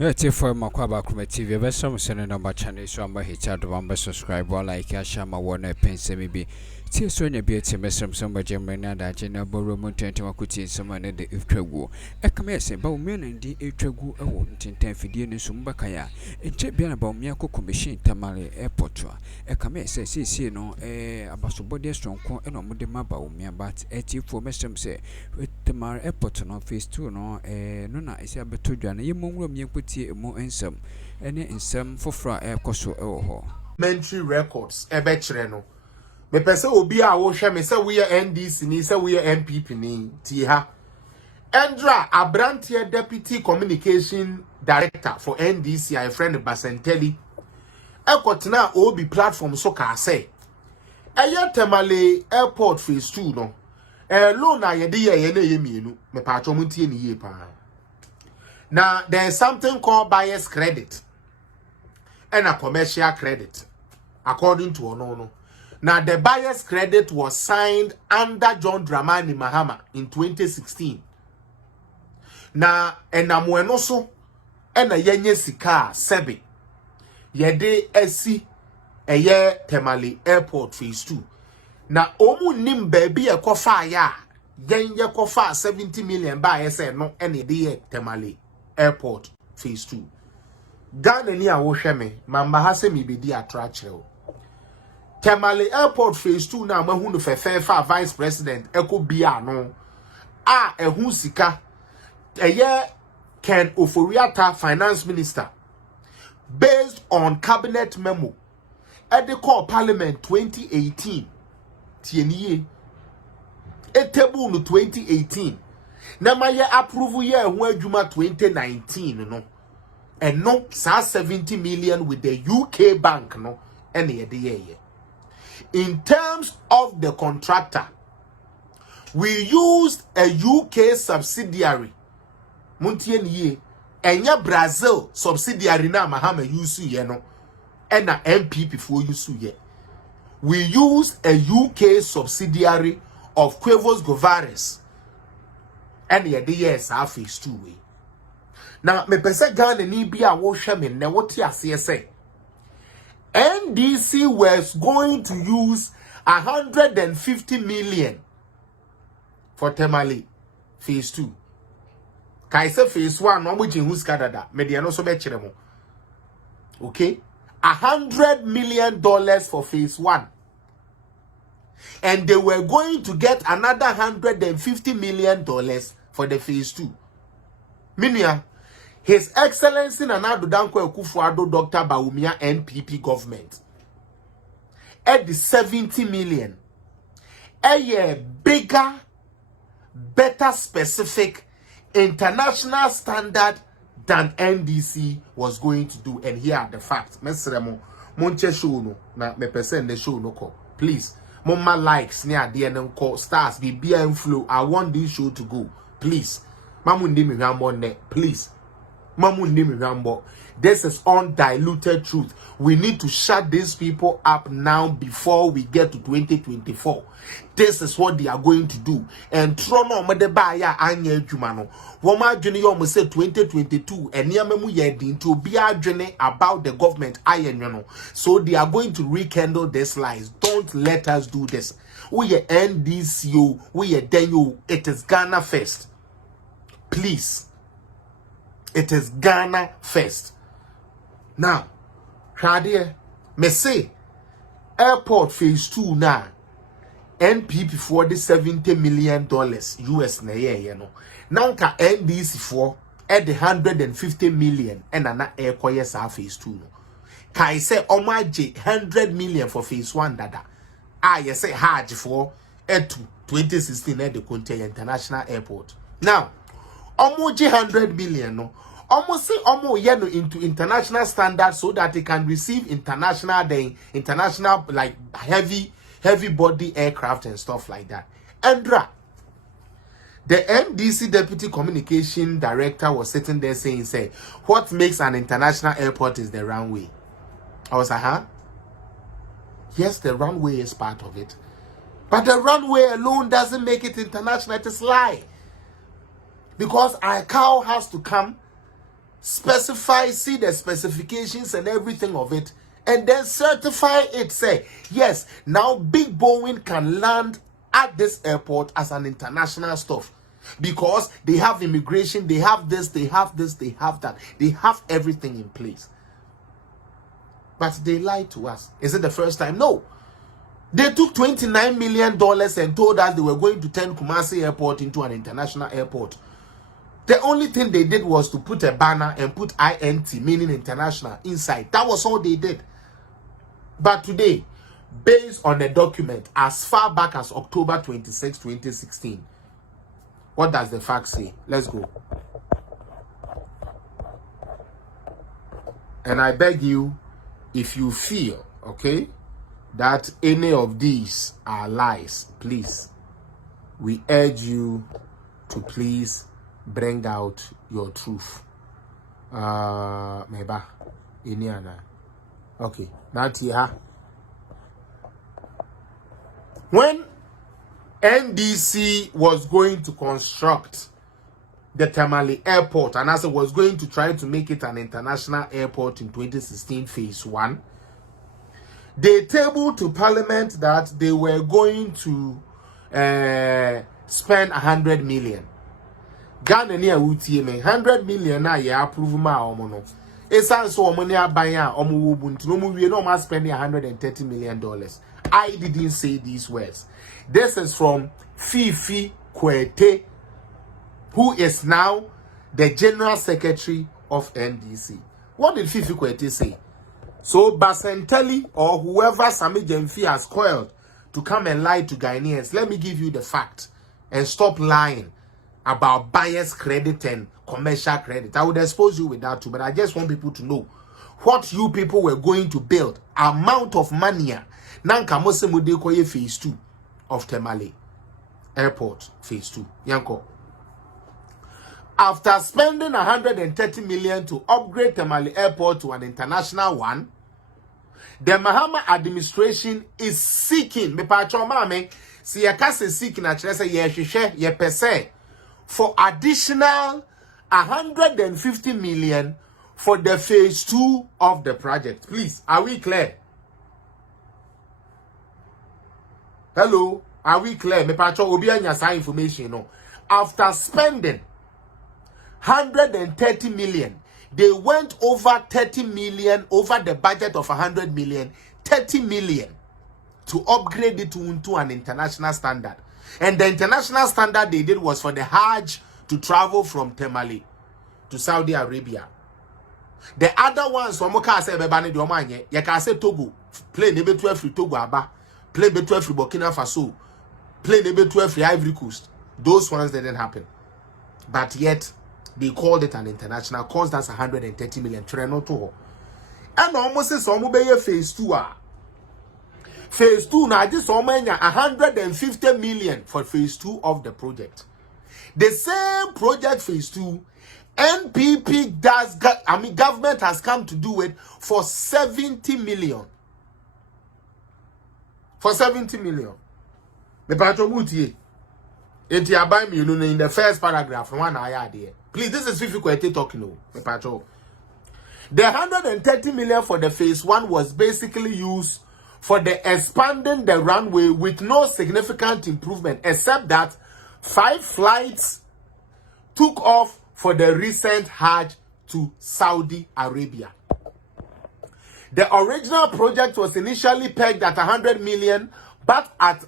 Yeah, for Makwaba TV, best some sending number channel so I'm hit out one subscribe or like a shama one pen maybe. See so you be a team some Germany that Jenna Boromo 20 Makuti someone at the Utrego. A commerce about men and the Utrego a won't intend for the Sumbakaya. And check bien about Miako Commission Tamale Airport. A commerce says, no, about somebody strong and on the Bawumia, but a tip for Messom say, with Tamale Airport on phase 2, no, no, I say about 2 Jan, you mum you put more in some, and in some for fra air coso or Mentary records, ebechreno. Me pese obi a wo hwe me se we NDC ni se we MPP ni ti ha. Endra Abrantia Deputy Communication Director for NDC, a friend Basentelli. Ekotena obi platform so ka say. Eye Tamale Airport phase 2 no. Loan na ye de ye na ye mienu. Me pa atwo muntie ni ye pa. Now there's something called buyer's credit and a commercial credit, according to Onono. Now the buyer's credit was signed under John Dramani Mahama in 2016. Now enamwenoso ena yenye sika sebe yede esi eye Tamale Airport phase 2. Na omu nim baby e kofa ya yenye kofa 70 million ba ese no ene de Tamale Airport phase 2. Ghana ni a wo hwe me mamba ha se mi bedi attraction. Tamale Airport phase 2 na mahu no fefefa vice president eko bia no a ehu sika eye Ken Oforiata finance minister based on cabinet memo at the call parliament 2018 tieniye etebu no 2018 na maye approve ye ho adwuma 2019 no and no sa 70 million with the UK bank no ene ye de ye. In terms of the contractor, we used a UK subsidiary muntie niye enya Brazil subsidiary na mahama yusu ye no ena MPP for yusu ye. We used a UK subsidiary of Quavos Govares and ye de yes phase 2 way. Now me pese Ghana ni bia wo hwe me ne wote ase say NDC was going to use 150 million for Tamale phase 2. Kaise phase 1 no moji hu ska dada me de no so be kire mo. Okay? $100 million for phase 1. And they were going to get another $150 million for the phase 2. Minia, His Excellency Nana Danko Ekufuado Dr. Bawumia NPP government at the 70 million. A year bigger, better specific, international standard than NDC was going to do. And here are the facts. Mesremo, Monche show no, na me person the show no call. Please. Mama likes near the end call stars be beer and flow. I want this show to go. Please. Mamu name me please. Mamu name me. This is undiluted truth. We need to shut these people up now before we get to 2024. This is what they are going to do. And Trono Madebaya Anya Jumano. Woma Junior must say 2022 and Yamemu Yedin to be a journey about the government iron. So they are going to rekindle these lies. Don't let us do this. We are NDCO, we are Daniel. It is Ghana first. Please. It is Ghana first. Now, Shadia, me say, airport phase 2 now, NPP for the $70 million US na ye, you know. Now, NDC for at the 150 million and an air phase 2. No. Kai say, Oma J 100 million for phase 1 dada. You say hard for 2016 at the Conte International Airport. Now, Omo J 100 million no. Almost say Omo yeno into international standards so that they can receive international like heavy body aircraft and stuff like that. Andra, the MDC Deputy Communication Director was sitting there saying, what makes an international airport is the runway. I was like, huh? Yes, the runway is part of it. But the runway alone doesn't make it international. It is lie. Because our cow has to come specify, see the specifications and everything of it, and then certify it. Say, yes, now Big Boeing can land at this airport as an international stuff. Because they have immigration, they have this, they have this, they have that. They have everything in place. But they lied to us. Is it the first time? No. They took $29 million and told us they were going to turn Kumasi Airport into an international airport. The only thing they did was to put a banner and put INT, meaning international, inside. That was all they did. But today, based on the document as far back as October 26, 2016, what does the fact say? Let's go. And I beg you, if you feel, okay, that any of these are lies, please, we urge you to please bring out your truth. Meba, Iniana. Okay, not here. When NDC was going to construct the Tamale airport, and as it was going to try to make it an international airport in 2016 phase 1, they tabled to Parliament that they were going to spend 100 million. Ghana near UTM 100 million na ya approve ma omono. Esan so omo ne abanya omo wo buntu no mu wie no ma spending $130 million. I didn't say these words. This is from Fifi Kwete, who is now the General Secretary of NDC. What did Fifi Kwete say? So Basenteli or whoever Sami Jemfi has coiled to come and lie to Ghanaians, let me give you the fact and stop lying about buyer's credit and commercial credit. I would expose you with that too, but I just want people to know what you people were going to build. Amount of money. Nanka Mose Mudekoye phase 2 of Tamale Airport phase 2. Yanko. After spending 130 million to upgrade Tamale Airport to an international one, the Mahama administration is seeking, me pacho mame, si yakase seeking actually ye pese for additional 150 million for the phase 2 of the project. Please, are we clear? Hello, are we clear? Me pacho obi anya sa information no. After spending 130 million, they went over 30 million over the budget of 100 million, 30 million to upgrade it into an international standard. And the international standard they did was for the Hajj to travel from Tamale to Saudi Arabia. The other ones, Omoka say bebane de omanye, ye ka say Togo, plane ebe 12 free Togo aba, plane ebe 12 free Burkina Faso, plane ebe 12 free Ivory Coast. Those ones didn't happen. But yet they called it an international, cost us 130 million. And almost say some be phase 2 phase 2 now just 150 million for phase 2 of the project. The same project phase 2, NPP government has come to do it for 70 million. For 70 million. The patromuti enti abai me in the first paragraph one aya there. Please, this is Fifi Kwete talking no. The patro. The 130 million for the phase 1 was basically used for the expanding the runway with no significant improvement except that 5 flights took off for the recent Hajj to Saudi Arabia. The original project was initially pegged at 100 million, but at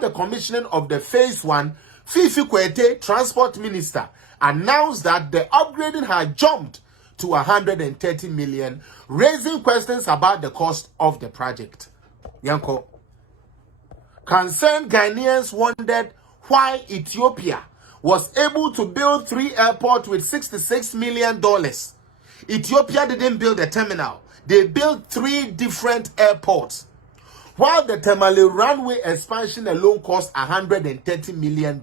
the commissioning of the phase 1, Fifi Kwete, Transport Minister, announced that the upgrading had jumped to 130 million, raising questions about the cost of the project. Yanko. Concerned Ghanaians wondered why Ethiopia was able to build 3 airports with $66 million. Ethiopia didn't build a terminal. They built 3 different airports. While the Tamale runway expansion alone cost $130 million.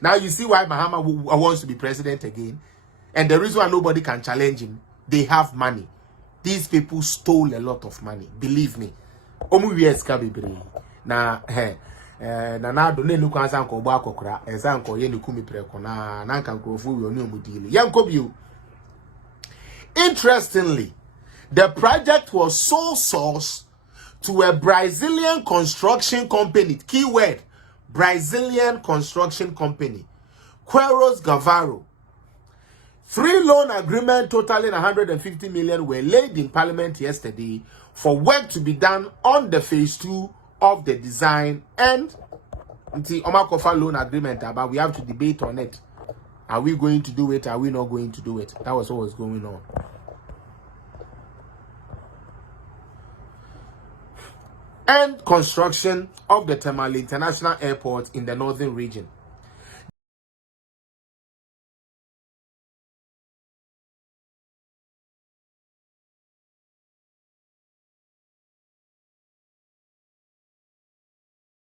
Now you see why Mahama wants to be president again. And the reason why nobody can challenge him, they have money. These people stole a lot of money. Believe me. Omu yes ka bebre. Na na do ne nuku ansa nko bo akokora. Eza nko ye nuku mi preko na nka nkrofo wi oni omudili. Yanko biu. Interestingly, the project was sole source to a Brazilian construction company. Keyword, Brazilian construction company. Queiroz Gavaro. 3 loan agreements totaling 150 million were laid in Parliament yesterday for work to be done on the phase 2 of the design and the Omakofa loan agreement. But we have to debate on it. Are we going to do it? Are we not going to do it? That was what was going on. And construction of the Tamale International Airport in the northern region.